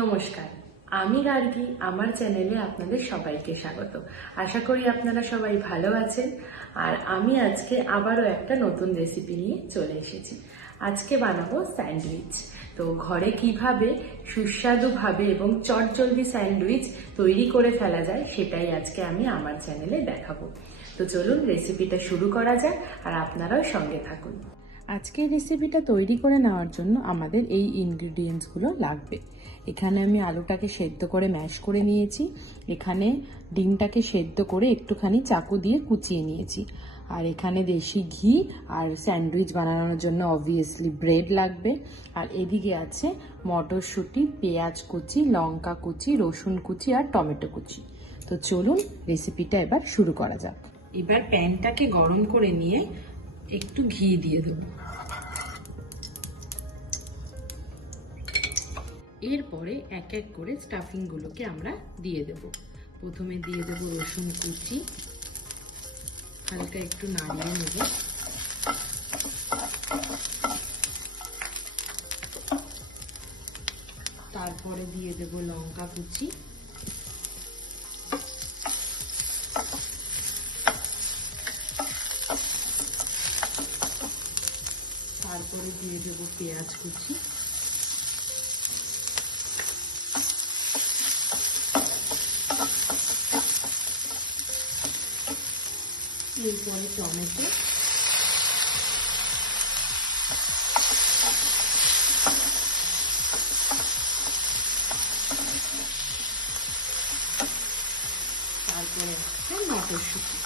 নমস্কার, আমি গার্গী। আমার চ্যানেলে আপনাদের সবাইকে স্বাগত। আশা করি আপনারা সবাই ভালো আছেন। আর আমি আজকে আবারও একটা নতুন রেসিপি নিয়ে চলে এসেছি। আজকে বানাবো স্যান্ডউইচ। তো ঘরে কিভাবে সুস্বাদুভাবে এবং চটজলদি স্যান্ডউইচ তৈরি করে ফেলা যায় সেটাই আজকে আমি আমার চ্যানেলে দেখাবো। তো চলুন রেসিপিটা শুরু করা যাক, আর আপনারাও সঙ্গে থাকুন। আজকের রেসিপিটা তৈরি করে নেওয়ার জন্য আমাদের এই ইনগ্রিডিয়েন্টসগুলো লাগবে। এখানে আমি আলুটাকে সেদ্ধ করে ম্যাশ করে নিয়েছি। এখানে ডিমটাকে সেদ্ধ করে একটুখানি চাকু দিয়ে কুচিয়ে নিয়েছি। আর এখানে দেশি ঘি, আর স্যান্ডউইচ বানানোর জন্য অবভিয়াসলি ব্রেড লাগবে। আর এদিকে আছে মটরশুঁটি, পেঁয়াজ কুচি, লঙ্কা কুচি, রসুন কুচি আর টমেটো কুচি। তো চলুন রেসিপিটা এবার শুরু করা যাক। এবার প্যানটাকে গরম করে নিয়ে একটু ঘি দিয়ে দেবো। এরপরে এক এক করে স্টাফিংগুলোকে আমরা দিয়ে দেব। প্রথমে দিয়ে দেব রসুন কুচি, হালকা একটু নাড়িয়ে নেব। তারপরে দিয়ে দেব লঙ্কা কুচি, তারপরে দিয়ে দেব পেঁয়াজ কুচি, এরপরে টমেটো, তারপরে মটরশুঁটি।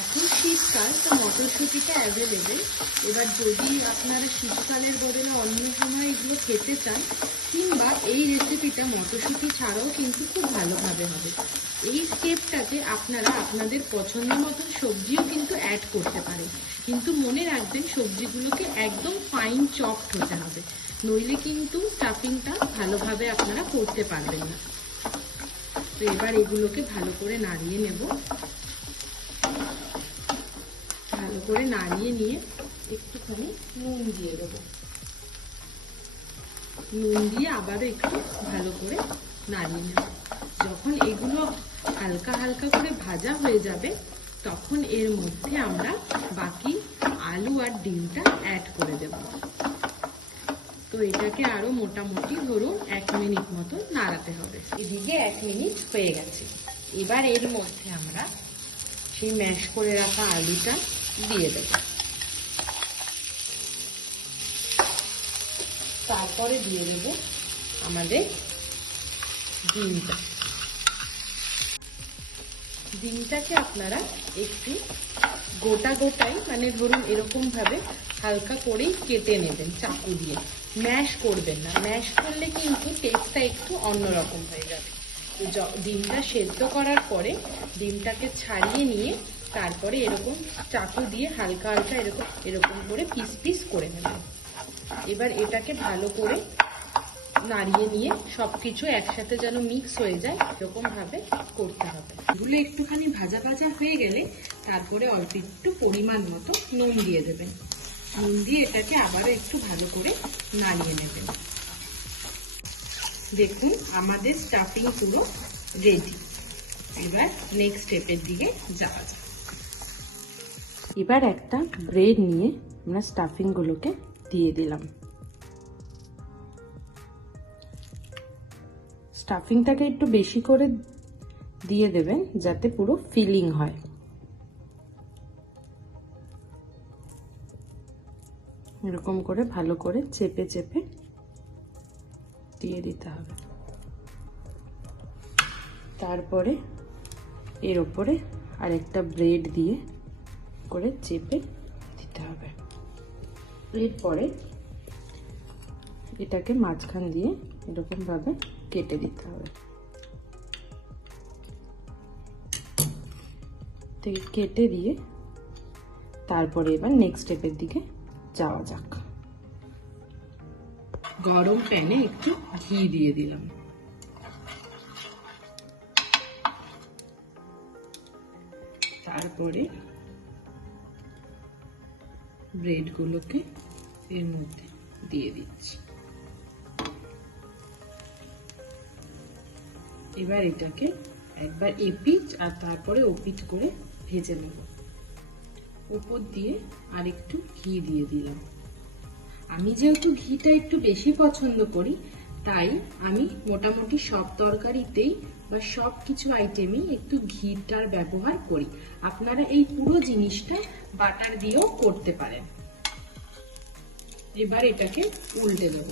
এখন শীতকাল, তো মটরশুঁটিটা অ্যাভেলেবেল। এবার যদি আপনারা শীতকালের বদলে অন্য সময় এগুলো খেতে চান, কিংবা এই রেসিপিটা মটরশুঁটি ছাড়াও কিন্তু খুব ভালোভাবে হবে। এই স্টেপটাতে আপনারা আপনাদের পছন্দ মতন সবজিও কিন্তু অ্যাড করতে পারেন, কিন্তু মনে রাখবেন সবজিগুলোকে একদম ফাইন চপড হতে হবে, নইলে কিন্তু স্টাফিংটা ভালোভাবে আপনারা করতে পারবেন না। তো এবার এগুলোকে ভালো করে নাড়িয়ে নেব। ভালো করে নাড়িয়ে নিয়ে একটুখানি নুন দিয়ে দেব। নুন দিয়ে আবারও একটু ভালো করে নাড়িয়ে নেব। যখন এগুলো হালকা হালকা করে ভাজা হয়ে যাবে, তখন এর মধ্যে আমরা বাকি আলু আর ডিমটা অ্যাড করে দেব। তো এটাকে আরো মোটামুটি ধরুন 1 মিনিট মতো নাড়াতে হবে। এদিকে 1 মিনিট হয়ে গেছে। এবার এর মধ্যে আমরা সেই ম্যাশ করে রাখা আলুটা দিয়ে দেব। তারপরে দিয়ে দেব আমাদের ডিমটা। ডিমটাকে আপনারা একটু গোটা গোটাই, মানে ধরুন এরকম ভাবে হালকা করেই কেটে নেবেন চাকু দিয়ে, ম্যাশ করবেন না। ম্যাশ করলে কিন্তু টেস্টটা একটু অন্যরকম হয়ে যাবে। তো ডিমটা সেদ্ধ করার পরে ডিমটাকে ছাড়িয়ে নিয়ে তারপরে এরকম চাকু দিয়ে হালকা হালকা এরকম করে পিস পিস করে নেবেন। এবার এটাকে ভালো করে নাড়িয়ে নিয়ে সবকিছু একসাথে যেন মিক্স হয়ে যায়, এরকম ভাবে করতে হবে। এগুলো একটুখানি ভাজা ভাজা হয়ে গেলে তারপরে অল্প একটু পরিমাণ মতো নুন দিয়ে দেবেন। নুন দিয়ে এটাকে আবারও একটু ভালো করে নাড়িয়ে নেবেন। দেখুন আমাদের স্টাফিং পুরো রেডি। এবার নেক্সট স্টেপের দিকে যাওয়া যাক। এবার একটা ব্রেড নিয়ে আমরা স্টাফিংগুলোকে দিয়ে দিলাম। স্টাফিংটাকে একটু বেশি করে দিয়ে দেবেন যাতে পুরো ফিলিং হয়। এরকম করে ভালো করে চেপে চেপে দিয়ে দিতে হবে। তারপরে এর উপরে আরেকটা ব্রেড দিয়ে করে চেপে দিতে হবে। এরপরে এটাকে মাঝখান দিয়ে এরকম ভাবে কেটে দিতে হবে। কেটে দিয়ে তারপরে এবার নেক্সট স্টেপের দিকে যাওয়া যাক। গরম প্যানে একটু ঘি দিয়ে দিলাম। তারপরে ব্রেডগুলোকে এর মধ্যে দিয়ে দিচ্ছি। এবার এটাকে একবার এপিঠ আর তারপরে ওপিঠ করে ভেজে নেব। উপর দিয়ে আরেকটু ঘি দিয়ে দিলাম। আমি যেহেতু ঘিটা একটু বেশি পছন্দ করি, তাই আমি মোটামুটি সব তরকারিতেই বা সব কিছু আইটেমেই একটু ঘিটার ব্যবহার করি। আপনারা এই পুরো জিনিসটা বাটার দিয়েও করতে পারেন। এবার এটাকে উল্টে দেব।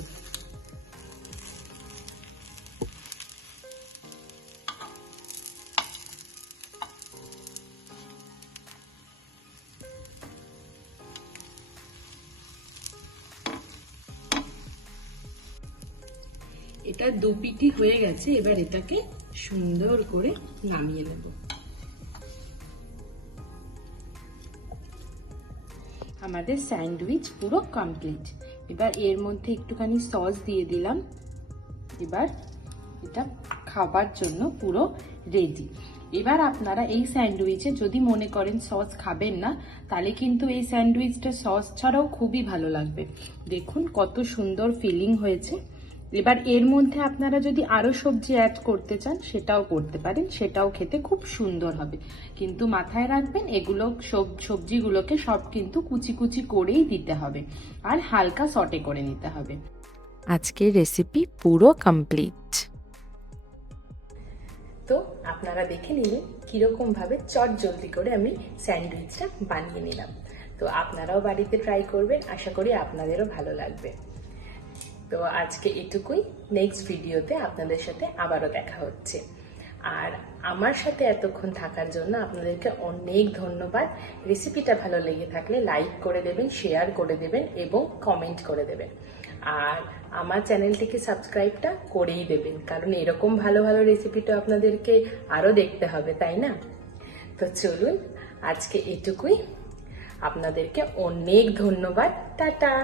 এটা দুপিটি হয়ে গেছে, এবার এটাকে সুন্দর করে নামিয়ে নেব। আমাদের স্যান্ডউইচ পুরো কমপ্লিট। এবার এর মধ্যে একটুখানি সস দিয়ে দিলাম। এবার এটা খাবার জন্য পুরো রেডি। এবার আপনারা এই স্যান্ডউইচে যদি মনে করেন সস খাবেন না, তাহলে কিন্তু এই স্যান্ডউইচটা সস ছাড়াও খুবই ভালো লাগবে। দেখুন কত সুন্দর ফিলিং হয়েছে। এবার এর মধ্যে আপনারা যদি আরো সবজি অ্যাড করতে চান সেটাও করতে পারেন, সেটাও খেতে খুব সুন্দর হবে। কিন্তু মাথায় রাখবেন এগুলো সবজিগুলোকে সব কিন্তু কুচি কুচি করেই দিতে হবে আর হালকা সটে করে নিতে হবে। আজকের রেসিপি পুরো কমপ্লিট। তো আপনারা দেখে নিলেন কিরকম ভাবে চট জলদি করে আমি স্যান্ডউইচটা বানিয়ে নিলাম। তো আপনারাও বাড়িতে ট্রাই করবেন, আশা করি আপনাদেরও ভালো লাগবে। তো আজকে এটুকুই। নেক্সট ভিডিওতে আপনাদের সাথে আবারও দেখা হচ্ছে। আর আমার সাথে এতক্ষণ থাকার জন্য আপনাদেরকে অনেক ধন্যবাদ। রেসিপিটা ভালো লেগে থাকলে লাইক করে দেবেন, শেয়ার করে দেবেন এবং কমেন্ট করে দেবেন। আর আমার চ্যানেলটিকে সাবস্ক্রাইবটা করেই দেবেন, কারণ এরকম ভালো ভালো রেসিপি তো আপনাদেরকে আরও দেখতে হবে, তাই না? তো চলুন আজকে এটুকুই। আপনাদেরকে অনেক ধন্যবাদ। টাটা।